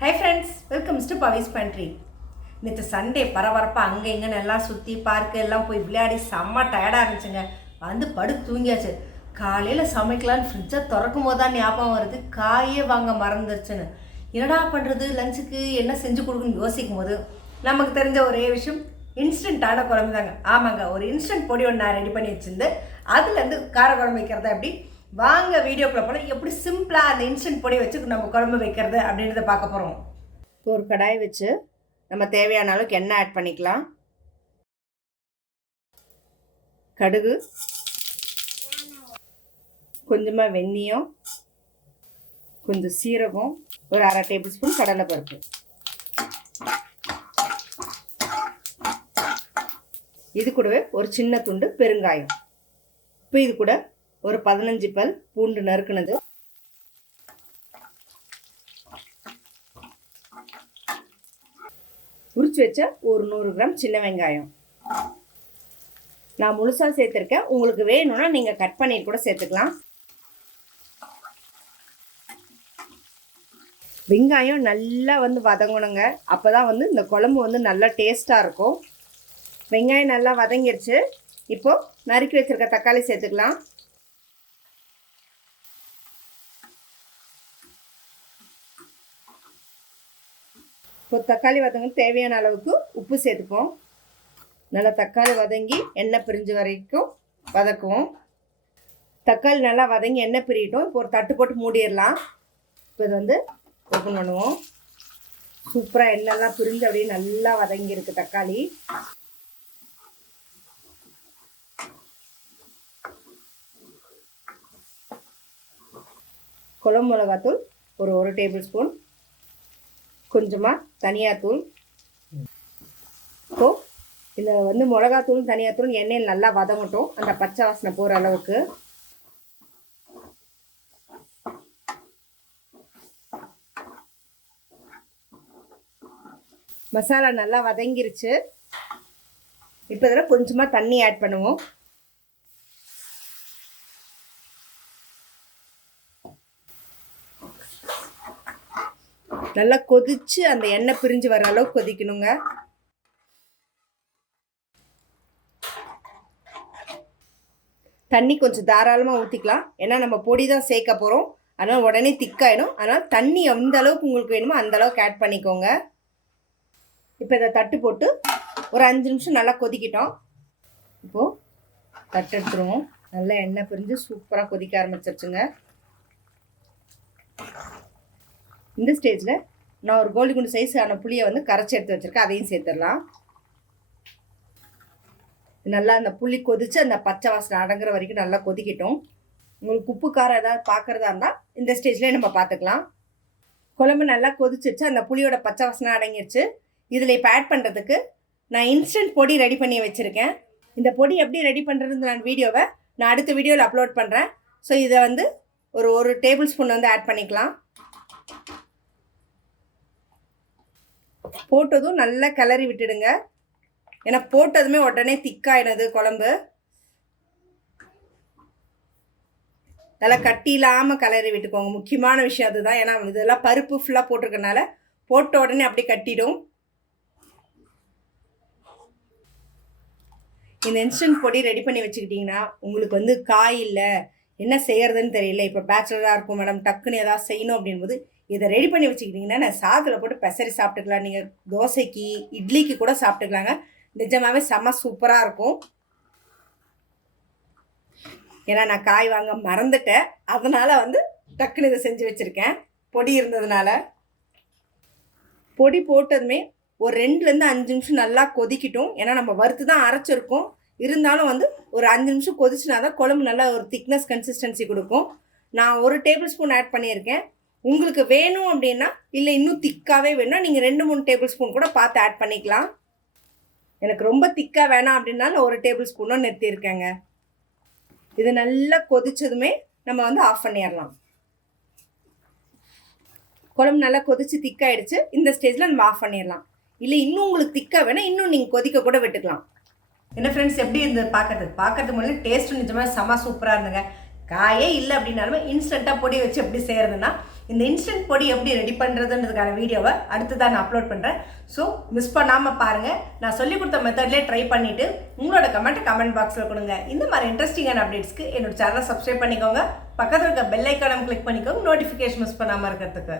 Hi friends welcome to Pavi's pantry நேற்று Sunday பரபரப்பாக அங்கே இங்கேன்னு எல்லாம் சுற்றி பார்க்கு எல்லாம் போய் விளையாடி செம்ம டயர்டாக இருந்துச்சுங்க. வந்து படுத்து தூங்கியாச்சு. காலையில் சமைக்கலான்னு ஃப்ரிட்ஜை திறக்கும் போது தான் ஞாபகம் வருது. காயே வாங்க மறந்துருச்சுன்னு. என்னடா பண்ணுறது லஞ்சுக்கு என்ன செஞ்சு கொடுக்குன்னு யோசிக்கும் போது நமக்கு தெரிஞ்ச ஒரே விஷயம் இன்ஸ்டண்ட்டான குழம்பு தாங்க ஆமாங்க ஒரு இன்ஸ்டன்ட் பொடி ஒன்று நான் ரெடி பண்ணி வச்சுருந்து அதுலேருந்து கார குழம்பு வைக்கிறதா எப்படி? வாங்க வீடியோக்குள்ள போனால் எப்படி சிம்பிளாக அந்த இன்ஸ்டன்ட் பொடி வச்சு நம்ம குழம்பு வைக்கிறது அப்படின்றத பார்க்க போகிறோம் ஒரு கடாய் வச்சு நம்ம தேவையான அளவுக்கு எண்ணெய் ஆட் பண்ணிக்கலாம். கடுகு கொஞ்சமாக வெந்நியம் கொஞ்சம் சீரகம் ஒரு அரை டேபிள் ஸ்பூன் கடலைப்பருப்பு. இது கூடவே ஒரு சின்ன துண்டு பெருங்காயம். இப்போ இது கூட ஒரு பதினஞ்சு பல் பூண்டு நறுக்குனது. உரிச்சு வச்ச ஒரு நூறு கிராம் சின்ன வெங்காயம். நான் முழுசாக சேர்த்துருக்கேன். உங்களுக்கு வேணும்னா நீங்கள் கட் பண்ணிட்டு கூட சேர்த்துக்கலாம். வெங்காயம் நல்லா வந்து வதங்கணுங்க. அப்போ தான் வந்து இந்த குழம்பு வந்து நல்லா டேஸ்ட்டாக இருக்கும். வெங்காயம் நல்லா வதங்கிடுச்சு இப்போது நறுக்கி வச்சுருக்க தக்காளி சேர்த்துக்கலாம். இப்போ தக்காளி வதங்க தேவையான அளவுக்கு உப்பு சேர்த்துப்போம் நல்லா தக்காளி வதங்கி எண்ணெய் பிரிஞ்சு வரைக்கும் வதக்குவோம். தக்காளி நல்லா வதங்கி எண்ணெய் பிரியட்டும். இப்போ ஒரு தட்டு போட்டு மூடிடலாம். இப்போ இது வந்து ஓப்பன் பண்ணுவோம். சூப்பராக எண்ணெய்லாம் பிரிஞ்சு அப்படியே நல்லா வதங்கியிருக்கு தக்காளி. குழம்பு மிளகாத்தூள் ஒரு ஒரு டேபிள் ஸ்பூன். கொஞ்சமாக தனியாத்தூள். இப்போ இதில் வந்து மிளகாத்தூள் தனியாத்தூள் எண்ணெயில் நல்லா வதங்கட்டும். அந்த பச்சை வாசனை போகிற அளவுக்கு. மசாலா நல்லா வதங்கிருச்சு. இப்போ இதில் கொஞ்சமாக தண்ணி ஆட் பண்ணுவோம். நல்லா கொதிச்சு அந்த எண்ணெய் பிரிஞ்சு வர அளவுக்கு கொதிக்கணுங்க. தண்ணி கொஞ்சம் தாராளமாக ஊற்றிக்கலாம் ஏன்னா நம்ம பொடி தான் சேர்க்க போகிறோம் அதனால் உடனே திக்காயிடும் அதனால் தண்ணி எந்த அளவுக்கு உங்களுக்கு வேணுமோ அந்த அளவுக்கு ஆட் பண்ணிக்கோங்க. இப்போ இதை தட்டு போட்டு ஒரு அஞ்சு நிமிஷம் நல்லா கொதிக்கிட்டோம். இப்போது தட்டு எடுத்துருவோம். நல்லா எண்ணெய் பிரிஞ்சு சூப்பராக கொதிக்க ஆரம்பிச்சிருச்சுங்க. இந்த ஸ்டேஜில் நான் ஒரு கோலி குண்டு சைஸான புளியை வந்து கரைச்சி எடுத்து வச்சுருக்கேன். அதையும் சேர்த்துடலாம். நல்லா அந்த புளி கொதித்து அந்த பச்சை வாசனை அடங்குற வரைக்கும் நல்லா கொதிக்கட்டும். உங்களுக்கு உப்பு காரம் ஏதாவது பார்க்குறதா இருந்தால் இந்த ஸ்டேஜ்லேயே நம்ம பார்த்துக்கலாம் குழம்பு நல்லா கொதிச்சிருச்சு. அந்த புளியோட பச்சை வாசனை அடங்கிருச்சு. இதில் இப்போ ஆட் பண்ணுறதுக்கு நான் இன்ஸ்டன்ட் பொடி ரெடி பண்ணி வச்சுருக்கேன். இந்த பொடி எப்படி ரெடி பண்ணுறதுன்னு நான் வீடியோவை நான் அடுத்த வீடியோவில் அப்லோட் பண்ணுறேன் ஸோ இதை வந்து ஒரு ஒரு டேபிள் ஸ்பூன் வந்து ஆட் பண்ணிக்கலாம். போட்டதும் நல்லா கிளறி விட்டுடுங்க. ஏன்னா போட்டதுமே உடனே திக்காயினது குழம்பு. நல்லா கட்டி இல்லாமல் கிளறி விட்டுக்கோங்க. முக்கியமான விஷயம் அதுதான். ஏன்னா இதெல்லாம் பருப்பு ஃபுல்லாக போட்டிருக்கனால போட்ட உடனே அப்படியே கட்டிடும். இந்த இன்ஸ்டன்ட் பொடி ரெடி பண்ணி வச்சுக்கிட்டிங்கன்னா உங்களுக்கு வந்து காய் இல்லை என்ன செய்யறதுன்னு தெரியல. இப்போ பேச்சுலராக இருக்கும் மேடம் டக்குன்னு ஏதாவது செய்யணும் அப்படின்போது இதை ரெடி பண்ணி வச்சுக்கிட்டிங்கன்னா நான் சாதத்தில் போட்டு பெசரி சாப்பிட்டுக்கலாம். நீங்கள் தோசைக்கு இட்லிக்கு கூட சாப்பிட்டுக்கலாங்க. நிஜமாகவே செம்ம சூப்பராக இருக்கும். ஏன்னா நான் காய் வாங்க மறந்துட்டேன். அதனால் வந்து டக்குன்னு இதை செஞ்சு வச்சுருக்கேன். பொடி இருந்ததுனால. பொடி போட்டதுமே ஒரு ரெண்டுலேருந்து அஞ்சு நிமிஷம் நல்லா கொதிக்கட்டும். ஏன்னா நம்ம வறுத்து தான் அரைச்சிருக்கோம். இருந்தாலும் வந்து ஒரு அஞ்சு நிமிஷம் கொதிச்சுனா தான் குழம்பு நல்லா ஒரு திக்னஸ் கன்சிஸ்டன்சி கொடுக்கும். நான் ஒரு டேபிள் ஸ்பூன் ஆட் பண்ணியிருக்கேன். உங்களுக்கு வேணும் அப்படின்னா இல்லை இன்னும் திக்காகவே வேணும்னா நீங்கள் ரெண்டு மூணு டேபிள் ஸ்பூன் கூட பார்த்து ஆட் பண்ணிக்கலாம். எனக்கு ரொம்ப திக்காக வேணாம் அப்படின்னாலும் ஒரு டேபிள் ஸ்பூனும் நிறுத்தியிருக்கேங்க. இது நல்லா கொதிச்சதுமே நம்ம வந்து ஆஃப் பண்ணிடலாம். குழம்பு நல்லா கொதிச்சு திக்காயிடுச்சு இந்த ஸ்டேஜில் நம்ம ஆஃப் பண்ணிடலாம். இல்லை இன்னும் உங்களுக்கு திக்காக வேணால் இன்னும் நீங்கள் கொதிக்க கூட விட்டுக்கலாம். என்ன ஃப்ரெண்ட்ஸ் எப்படி இருந்தது பார்க்கறது பார்க்கறது முன்னாடி டேஸ்ட்டு நிஜமாக செம சூப்பராக இருந்துங்க காயே இல்லை அப்படின்னாலுமே இன்ஸ்டண்ட்டாக பொடி வச்சு எப்படி செய்கிறதுனா இந்த இன்ஸ்டன்ட் பொடி எப்படி ரெடி பண்ணுறதுன்றதுக்கான வீடியோவை அடுத்து தான் நான் அப்லோட் பண்ணுறேன் ஸோ மிஸ் பண்ணாமல் பாருங்கள் நான் சொல்லி கொடுத்த மெத்தட்லேயே ட்ரை பண்ணிவிட்டு உங்களோட கமெண்ட்டை கமெண்ட் பாக்ஸில் கொடுங்க. இந்த மாதிரி இன்ட்ரெஸ்டிங்கான அப்டேட்ஸ்க்கு என்னோட சேனலை சப்ஸ்கிரைப் பண்ணிக்கோங்க. பக்கத்தில் இருக்க பெல் ஐக்கானம் கிளிக் பண்ணிக்கோங்க. நோட்டிஃபிகேஷன் மிஸ் பண்ணாமல் இருக்கிறதுக்கு.